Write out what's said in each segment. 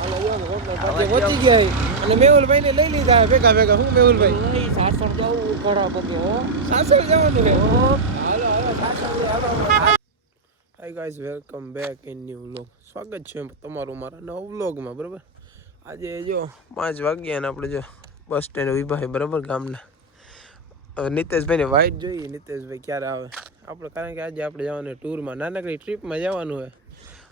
પહોંચી ગયા. અને મેહુલભાઈ ને લઈ લીધા ભેગા ભેગા. હું મેહુલભાઈ? સાસર જવું ઘણા બધે હો. સાસર જવાનું છે? Hi guys welcome back in new vlog સ્વાગત છે તમારું મારા નવા વ્લોગમાં બરાબર? આજે જો પાંચ વાગ્યા ને આપણે જો બસ સ્ટેન્ડ છે બરાબર ગામના. હવે નિતેશભાઈને વાઇટ જોઈએ. નિતેશભાઈ ક્યારે આવે? આપણે કારણ કે આજે આપણે જવાનું ટૂરમાં નાનકડી ટ્રીપમાં જવાનું હોય.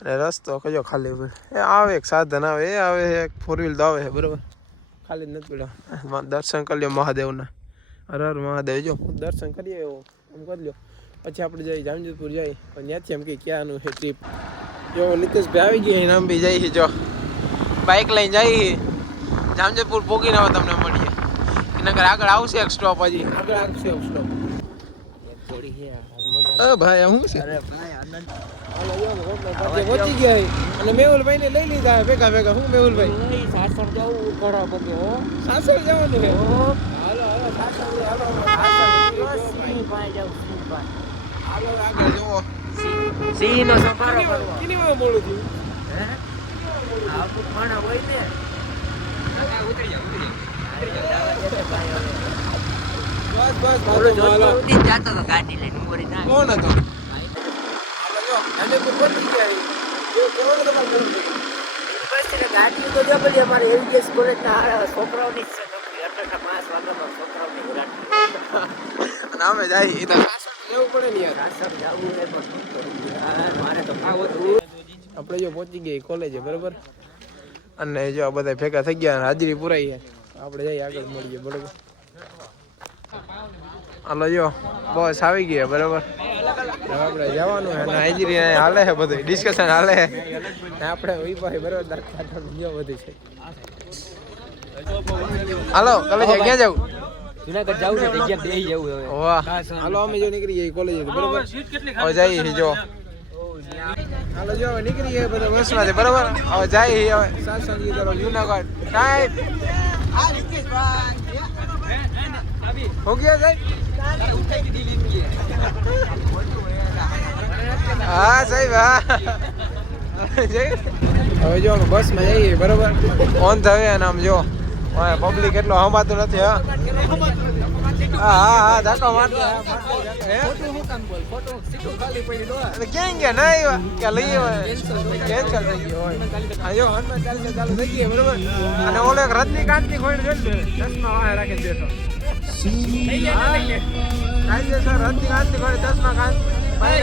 અને રસ્તો કજો ખાલી એ આવે એક સાધન આવે એ આવે એક ફોર વ્હીલ તો આવે છે બરાબર. ખાલી જ નથી પડ્યા. દર્શન કરી લ્યો મહાદેવના. હર હર મહાદેવ. જો દર્શન કરીએ એવો એમ કરી લ્યો. પછી આપણે જઈએ જામજોધપુર જઈએ પણ ત્યાંથી એમ કે ક્યાંનું છે ટ્રીપ જો નિતેશભાઈ આવી ગયા એના બી જઈએ જો. બાઇક લઈને જઈએ જામજોધપુર પોગીને હવે તમને મળીએ. એના આગળ આવશે એક સ્ટોપ હજી. આગળ આવશે એક સ્ટોપ ભાઈ હું છે? અરે ભાઈ આનંદ ને પહોંચી ગયા અને મેહુલભાઈ ને લઈ લીધા ભેગા ભેગા. હું મેહુલભાઈ? સાસર જવું ઘણા બધે હો. સાસર જવાનું છે? હો. હાલો હાલો સાસર હાલો બસ હાલો. આગળ જુઓ. સિંહનો સફારો કરવો. કિની માં મોડું છું હે? આપણું ખાણા હોય ને. ઉતરી જાવ ઉતરી બસ બસ બસ હાલો. જોતો ઉડી જાતો તો ગાડી લઈને મોરી ના કોણ હતો? હાલો જો પહોંચી ગયા છે. કોણ તમારે ઘર છે? બસ તો જો બધી અમારે એલજીએસ કોલેજ છોકરાઓની જ નોકરી અઠાઠા પાંચ વાગ્યામાં છોકરાઓની ગાડી અને અમે જાય એ તો લેવું પડે ને યાર. સાસર જવું છે પણ શું કરું યાર મારે તો ખાવો આપણે જો પહોંચી ગયા કોલેજે બરોબર? અને જો આ બધા ભેગા થઈ ગયા અને હાજરી પુરાઈ આપણે જઈએ આગળ મળીએ બરોબર? હાલો જો બસ આવી ગયા બરોબર? આપણે જવાનું છે અને હાજરી હાલે છે બધું. ડિસ્કશન હાલે છે. ને આપણે ઉઈ ભાઈ બરોબર જો બધું છે. હાલો કોલેજે ક્યાં જવું? જુનાગઢ જવું છે જગ્યા બેહી જવું હવે. વાહ. હાલો અમે જો નીકળી જઈએ કોલેજ બરોબર? હવે જઈએ જો. હાલો જો હવે નીકળી ગયા બધા બસમાંથી બરોબર? હવે જઈએ હવે. સાસંગી તરફ જુનાગઢ. સાહેબ. હો ગયા સાહેબ? હા સાહેબ હા. હવે જો બસમાં જઈએ બરોબર? ઓન થવે અને આમ જો. પબ્લિક એટલો હમાતું નથી હા. હા હા હા ધક્કો મારતો? એટલે ક્યાં ના આવ્યા. કે લઈ કેન્સલ થઈ ગયો હોય હા જો હનુમાન ચાલીસા ચાલુ થઈ ગઈ બરોબર? અને ઓલો એક રજનીકાંતની ખોઈ છે ચશ્મા વાહે રાખીને બેઠો. રજનીકાંતની ખોઈ ચશ્મા કાંત વાહે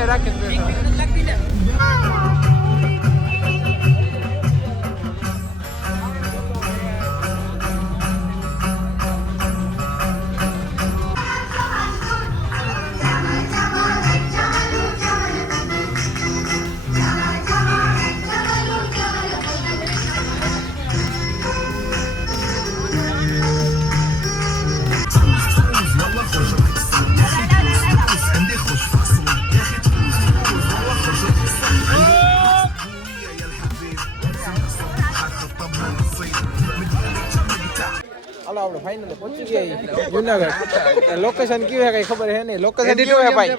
હાલો આપણે ફાઇનલ પહોંચી ગયા જુનાગઢ. લોકેશન કયું હે કઈ ખબર હે નહીં. લોકેશન કયું હે ભાઈ?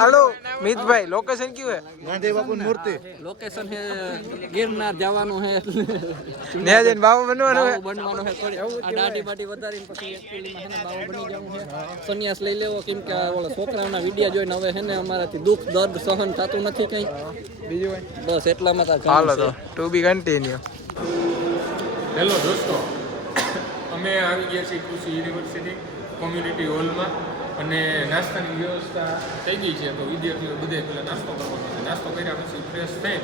હાલો મિતભાઈ લોકેશન કયું હે ગાંધી બાપુ મૂર્તિ. લોકેશન હે ગિરનાર જવાનું હે ત્યાં જઈને બાબુ બનવાનું હે બનવાનું હે થોડી. આ દાઢી બાટી વધારીને પછી એકચ્યુઅલીમાં છે ને બાબુ બની જવું હે સંન્યાસ લઈ લેવો કેમ કે આ ઓલા છોકરાઓના વીડિયો જોઈને હવે હે ને અમારાથી દુઃખ દર્દ સહન થતું નથી કઈ. બીજું બસ એટલામાં તો હાલો તો ટુ બી કન્ટિન્યુ હેલો દોસ્તો. અમે આવી ગયા છીએ કૃષિ યુનિવર્સિટી કોમ્યુનિટી હોલમાં અને નાસ્તાની વ્યવસ્થા થઈ ગઈ છે. તો વિદ્યાર્થીઓ બધે પહેલાં નાસ્તો કરવાનો છે. નાસ્તો કર્યા પછી ફ્રેશ થઈ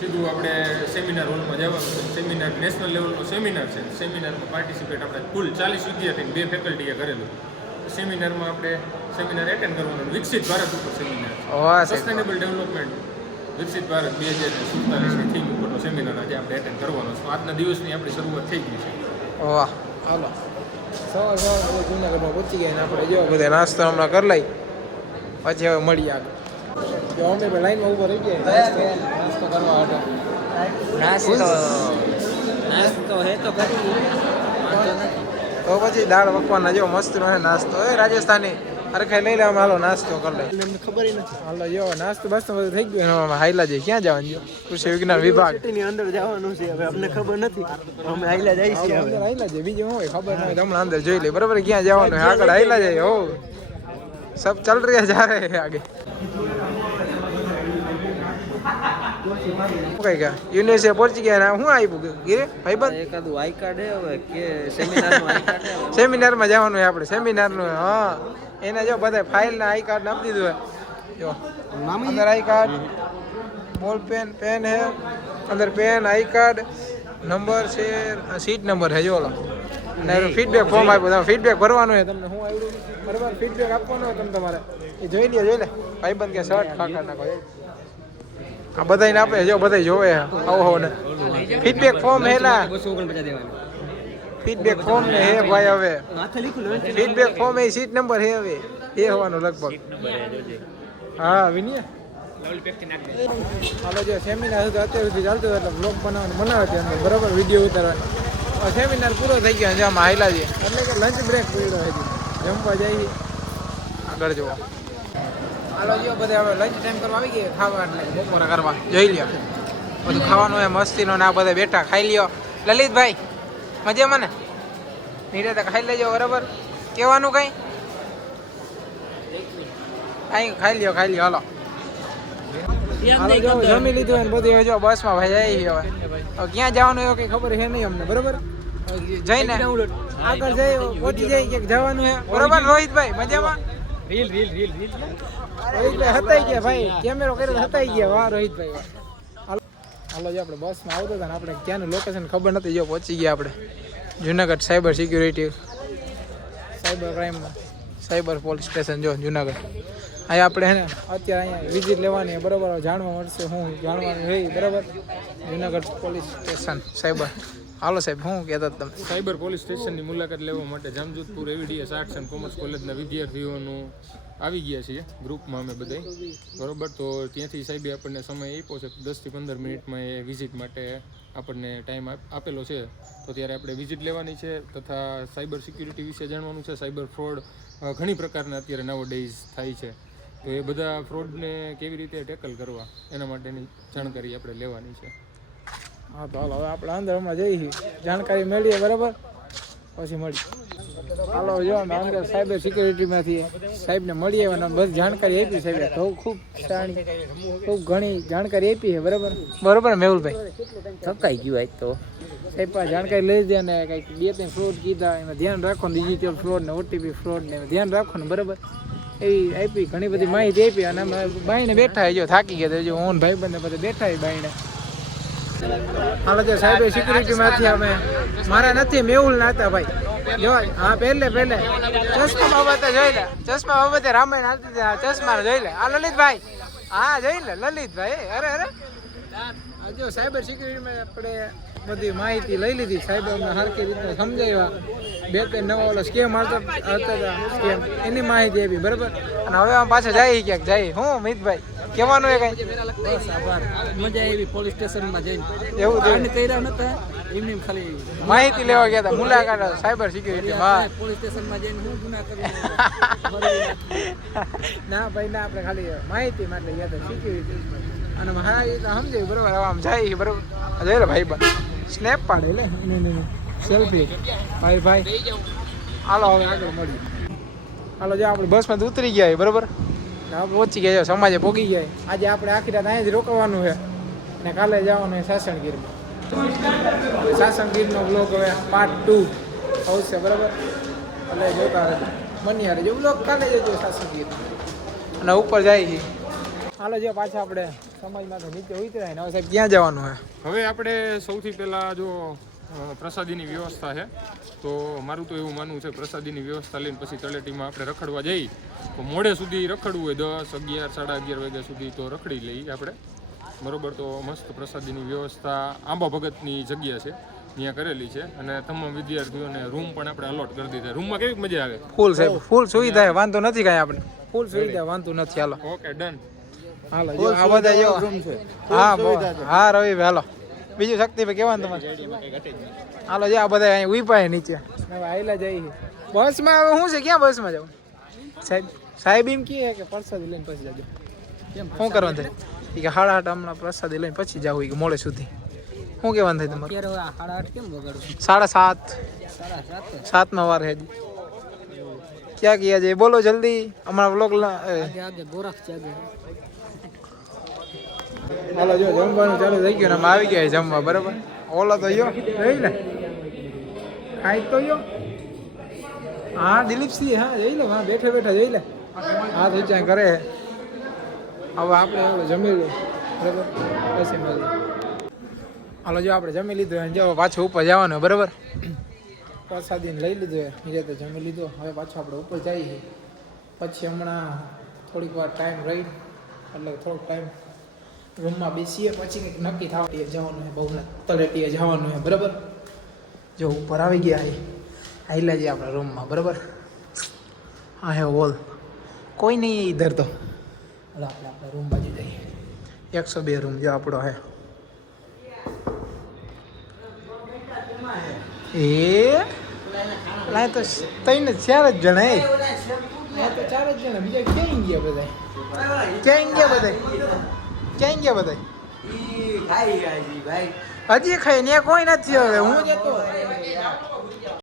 સીધું આપણે સેમિનાર હોલમાં જવાનું છે. સેમિનાર નેશનલ લેવલનો સેમિનાર છે. સેમિનારમાં પાર્ટિસિપેટ આપણે કુલ ચાલીસ વિદ્યાર્થી બે ફેકલ્ટીએ કરેલું. સેમિનારમાં આપણે સેમિનાર એટેન્ડ કરવાનું વિકસિત ભારત ઉપર સેમિનાર સસ્ટેનેબલ ડેવલપમેન્ટ વિકસિત ભારત બે હજાર સુડતાલીસની થીમ ઉપરનો સેમિનાર આજે આપણે એટેન્ડ કરવાનો છે. આજના દિવસની આપણી શરૂઆત થઈ ગઈ છે. વાહ. હાલો. સવાર સવાર બધા જુનાગઢમાં પહોંચી ગયા ને આપણે જો બધા નાસ્તો હમણાં કરી લઈ. પછી હવે મળીએ આગળ. જો અમે લાઈનમાં ઊભા રહી ગયા. નાસ્તો કરવા હતો નાસ્તો. નાસ્તો હે તો પછી દાળ પકવાના જો મસ્ત રહે નાસ્તો. એ રાજસ્થાની. અરે ખાઈ લઈ લેવા હાલો નાસ્તો કરી લે અમને ખબર નથી. હાલો યો નાસ્તો બસ બધું થઈ ગયું. હવે હાઈલા જઈએ. ક્યાં જવાનું જો કૃષિ વિજ્ઞાન વિભાગ. ની અંદર જવાનું છે. હવે અમને ખબર નથી. અમે હાઈલા જઈએ છીએ અંદર હાઈલા જઈએ. બીજું હોય? ખબર નથી હોય હમણાં અંદર જોઈ લે બરાબર? ક્યાં જવાનું આગળ હાઈલા જઈએ. હો. સબ ચલ રહ્યા જા રહે આગે. કઈ ગયા યુનિવર્સિટી પહોંચી ગયા ને હું આવ્યું ગીરે? ભાઈબંધ? એકાદું આઈ કાર્ડ હવે કે સેમિનાર સેમિનારમાં જવાનું હોય આપણે. સેમિનારનું હા. એને જો બધા ફાઇલ ને આઈ કાર્ડ નામ દીધું હોય. જો અંદર I card ball pen pen હે અંદર પેન આઈ કાર્ડ નંબર છે સીટ નંબર છે જો ઓલો. અને ફીડબેક ફોર્મ આપ્યું. તમે ફીડબેક ભરવાનું હોય તમને શું આવ્યું બરાબર ફીડબેક આપવાનો તમે તમારે. એ જોઈ લે જોઈ લે. ભાઈબંધ કે શર્ટ ખાખા નાખો આ બધાને આપે જો બધા જોવે. આવો હો ને. ફીડબેક ફોર્મ હેલા ફીડબેક ફોર્મ ને હે ભાઈ હવે. ફીડબેક ફોર્મ એ સીટ નંબર હે હવે. એ હોવાનો લગભગ. હા વિનય? હાલો જે સેમિનાર હતું અત્યાર સુધી ચાલતું એટલે બ્લોગ બનાવવાનું બનાવે છે અંદર બરાબર વીડિયો ઉતારવા સેમિનાર પૂરો થઈ ગયો આમાં હાઈલા છે. એટલે કે લંચ બ્રેક પડ્યો હજી. જમવા જઈએ. આગળ જુઓ. હાલો જો બધા હવે લંચ ટાઈમ કરવા આવી ગયા. ખાવા એટલે બપોરે કરવા. જોઈ લ્યો. બધું ખાવાનું એ મસ્તીનો ને આ બધા બેઠા. ખાઈ લ્યો. લલિતભાઈ. મજામાં ને નીરે ખાઈ લેજો બરાબર? કહેવાનું કઈ? અહીં ખાઈ લ્યો ખાઈ લ્યો હાલો. જમી લીધું ને બધું જો બસમાં ભાઈ આવી ગયો હવે. ક્યાં જવાનું એવું કઈ ખબર છે નહીં અમને બરોબર? જઈને આગળ જઈ પહોંચી જાય ક્યાંક જવાનું છે. બરાબર રોહિતભાઈ મજામાં? Reel reel reel reel Rohitbhai હતાઈ ગયા ભાઈ. કેમેરો કર્યો હતાઈ ગયા. વાહ રોહિતભાઈ હાલો જો, આપણે બસમાં આવતા હતા ને આપણે ક્યાંનું લોકેશન ખબર નથી, જો પહોંચી ગયા આપણે. જુનાગઢ સાયબર સિક્યુરિટી સાયબર ક્રાઇમમાં સાયબર પોલીસ સ્ટેશન જો જુનાગઢ. અહીંયા આપણે ને, અત્યારે અહીંયા વિઝિટ લેવાની બરાબર જાણવા મળશે હું જાણવાનું રહી બરાબર? જુનાગઢ પોલીસ સ્ટેશન સાયબર હાલો સાહેબ, હું કહેતા હતા તમે સાયબર પોલીસ સ્ટેશનની મુલાકાત લેવા માટે Jamjodhpur AVDS arts and commerce કોલેજના વિદ્યાર્થીઓનું આવી ગયા છીએ. ગ્રુપમાં અમે બધા બરોબર? તો ત્યાંથી સાહેબે આપણને સમય આપ્યો છે. દસથી પંદર મિનિટમાં એ વિઝિટ માટે આપણને ટાઈમ આપેલો છે. તો ત્યારે આપણે વિઝિટ લેવાની છે તથા સાયબર સિક્યુરિટી વિશે જાણવાનું છે. સાયબર ફ્રોડ ઘણી પ્રકારના અત્યારે નવો ડેઝ થાય છે. તો એ બધા ફ્રોડને કેવી રીતે ટેકલ કરવા? એના માટેની જાણકારી આપણે લેવાની છે. હા તો હાલો હવે આપણે અંદર હમણાં જઈએ જાણકારી મેળવીએ બરાબર? પછી મળી હાલો જો અમે અંદર સાયબર સિક્યુરિટીમાંથી સાહેબને મળીએ અને બધી જાણકારી આપી સાહેબ તો ખૂબ સારી ખૂબ ઘણી જાણકારી આપી છે બરાબર? બરાબર મેહુલભાઈ. થકાઈ ગયું આજ તો. સાહેબ પાસે જાણકારી લઈ દે અને કંઈક બે ત્રણ ફ્રોડ કીધા એમાં ધ્યાન રાખો ને ડિજિટલ ફ્રોડ ને ઓટીપી ફ્રોડ ને ધ્યાન રાખો ને બરાબર? એવી આપી ઘણી બધી માહિતી આપી અને અમે બાઈને બેઠા જો થાકી ગયા તો જો ઓન ભાઈ બંને બધા બેઠા છે બાઈને હાલો જે સાહેબ સિક્યુરિટીમાંથી અમે. મારા નથી મેહુલ ના હતા ભાઈ. જો, હા, પહેલે પહેલે. ચશ્મા બાબતે જોઈ લે. ચશ્મા બાબતે રામાયણ આવતી ચશ્મા જોઈ લે. આ લલિતભાઈ. હા, જોઈ લે, લલિતભાઈ. અરે અરે. જો, સાયબર સિક્યુરિટીમાં આપણે બધી માહિતી લઈ લીધી. સાહેબ, અમને સરખી રીતે સમજાવ્યા. બે, ત્રણ નવા ઓલો સ્કેમ આવતા હતા. એની માહિતી આપી, બરાબર? અને હવે આમ પાછા જાય ક્યાંક, જાય. હું, મિતભાઈ. કહેવાનું એ કઈ? બસ આભાર. મજા આવી પોલીસ સ્ટેશનમાં જઈને. એવું કાંડ કર્યા નતા એમને ખાલી માહિતી લેવા ગયા હતા. મુલાકાત સાયબર સિક્યુરિટી. હા પોલીસ સ્ટેશનમાં જઈને હું ગુના કરું? ના ભાઈ ના આપણે ખાલી માહિતી માટે ગયા હતા. સિક્યુરિટી અને હા એ તો સમજાયું બરોબર? હવે આમ જાય બરોબર? જોઈ ભાઈ બા. સ્નેપ પાડે લે. સેલ્ફી ભાઈ ભાઈ. હાલો હવે આગળ મળીએ. હાલો જો આપણે બસમાં ઉતરી ગયા બરોબર? પહોંચી ગયા સમાજે પોગી ગયા આજે આપણે આખી રાત અહીંયા જ રોકવાનું છે અને કાલે જવાનું છે સાસણગીરમાં. સાસણગીરનો બ્લોગ હવે પાર્ટ ટુ આવશે, બરાબર? એટલે જોતા રહેજો. મની હારે જો બ્લોગ કાલે જજો સાસણગીર. અને ઉપર જાય છે. હાલો, જો પાછા આપણે સમાજમાં તો નીચે ઉતરાય ને, હવે સાહેબ ક્યાં જવાનું છે? હવે આપણે સૌથી પહેલાં જો પ્રસાદીની વ્યવસ્થા છે તો મારું તો એવું માનવું છે પ્રસાદીની વ્યવસ્થા લઈને પછી તળેટીમાં આપણે રખડવા જઈ તો મોડે સુધી રખડવું હોય દસ અગિયાર સાડા અગિયાર વાગ્યા સુધી તો રખડી લઈએ આપણે. બરોબર તો મસ્ત પ્રસાદીની વ્યવસ્થા આંબા ભગતની જગ્યા છે ત્યાં કરેલી છે. અને તમામ વિદ્યાર્થીઓને રૂમ પણ આપણે અલોટ કરી દીધા. રૂમમાં કેવી મજા આવે? ફૂલ સાહેબ ફૂલ સુવિધા છે વાંધો નથી કાંઈ આપણે. ફૂલ સુવિધા વાંધો નથી હાલો. ઓકે ડન હાલો આ બધા જો હા હા રવિ હાલો. બીજું શક્તિભાઈ કેવાનું તમારે? હાલો જો આ બધા અહીં ઊભા નીચે. આવેલા જઈએ બસમાં હવે શું છે? ક્યાં બસમાં જવું સાહેબ સાહેબ એમ કહે કે પ્રસાદી લઈને પછી જાજો. કેમ શું કરવાનું થાય? એ કે હાડા આઠ હમણાં પ્રસાદી લઈને પછી જાવ કે મોડે સુધી. શું કહેવાનું થાય તમારે? સાડા સાત. સાત સાતમાં વાર હે હજી. ક્યાં ગયા છે? બોલો જલ્દી. હમણાં બ્લોક ગોરખ હાલો, જો જમવાનું ચાલુ થઈ ગયું ને અમે આવી ગયા જમવા, બરાબર? ઓલા તો યો, જોઈ લે. ખાઈ તો યો. હા, દિલીપસિંહ, હા, જઈ લે, હા, બેઠા બેઠા જઈ લે. હાથ ઊંચા કરે હવે આપણે જમી લો બરાબર? પછી મળીએ. જો આપણે જમી લીધું જો પાછું ઉપર જવાનું, બરાબર? પ્રસાદીને લઈ લીધું એ. તો જમી લીધું. હવે પાછું આપણે ઉપર જઈએ. પછી હમણાં થોડીક વાર ટાઈમ રહી. એટલે થોડોક ટાઈમ રૂમમાં બેસીએ પછી કંઈક નક્કી થવા જવાનું હોય બહુ તલેટીએ જવાનું હોય બરાબર? જો ઉપર આવી ગયા હે આઈલા જઈએ આપણા રૂમમાં બરાબર? હા હે હોલ કોઈ નહીં ઈધર તો. એટલે આપણે આપણા રૂમ બાજુ જઈએ. એકસો બે રૂમ જો આપણો હે. એ? લાય તો તઈને ચાર જ જણા એ. તો ચાર જ જણા બીજા ક્યાં ગયા બધા ક્યાં ગયા બધા ક્યાં ગયા બધા હજી ખાઈ ને કોઈ નથી હવે. હું જતો